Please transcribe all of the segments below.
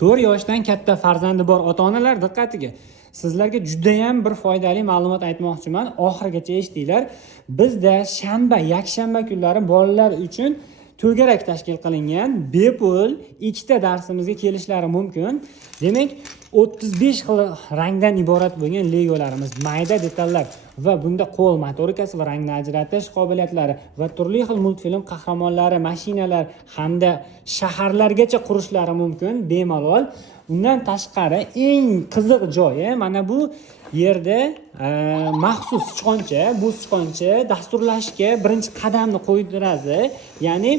4 yoshdan katta farzandi bor ota-onalar diqqatiga. Sizlarga juda ham bir foydali ma'lumot aytmoqchiman. Oxirigacha eshitinglar. Bizda shanba, yakshanba kunlari bolalar uchun to'garak tashkil qilingan. Bepul ikkita darsimizga kelishlari mumkin. Demak, 35 xil rangdan iborat bo'lgan legolarimiz, mayda detallar va bunda qo'l motorikasi va rangni ajratish qobiliyatlari va turli xil multfilm qahramonlari, mashinalar hamda shaharlargacha qurishlari mumkin bemalol. Undan tashqari eng qiziq joyi mana bu yerda maxsus sichqoncha, bu sichqoncha dasturlashga birinchi qadamni qo'ydiradi. Ya'ni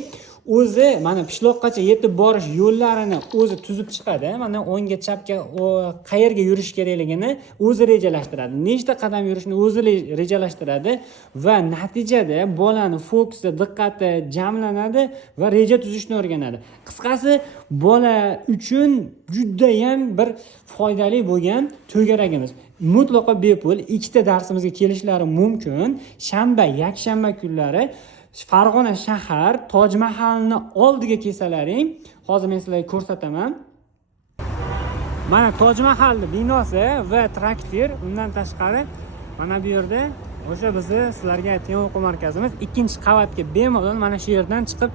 o'zi mana pishloqgacha yetib borish yo'llarini o'zi tuzib chiqadi. Mana o'ngga, chapga qayerga yurish kerakligini o'zi rejalashtiradi. Nechta qadam yurishni o'zi rejalashtiradi va natijada bolani fokusi, diqqati jamlanadi va reja tuzishni o'rganadi. Qisqasi, bola uchun juda ham bir foydali bo'lgan to'garagimiz. Mutlaqo bepul ikkita darsimizga kelishlari mumkin. Shanba, yakshanba kunlari Farg'ona shahar Toj Mahalni oldiga kelsalaring, hozir men sizlarga ko'rsataman. Mana Toj Mahalning binosi va traktor, undan tashqari mana bu yerda o'sha bizni sizlarga aytgan o'quv markazimiz 2-qavatga bemalol mana shu yerdan chiqib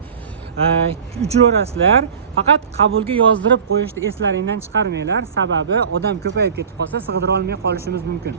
uchiraverasizlar. Faqat qabulga yozdirib qo'yishni eslaringdan chiqarmanglar, sababi odam ko'payib ketib qolsa sig'dira olmay qolishimiz mumkin.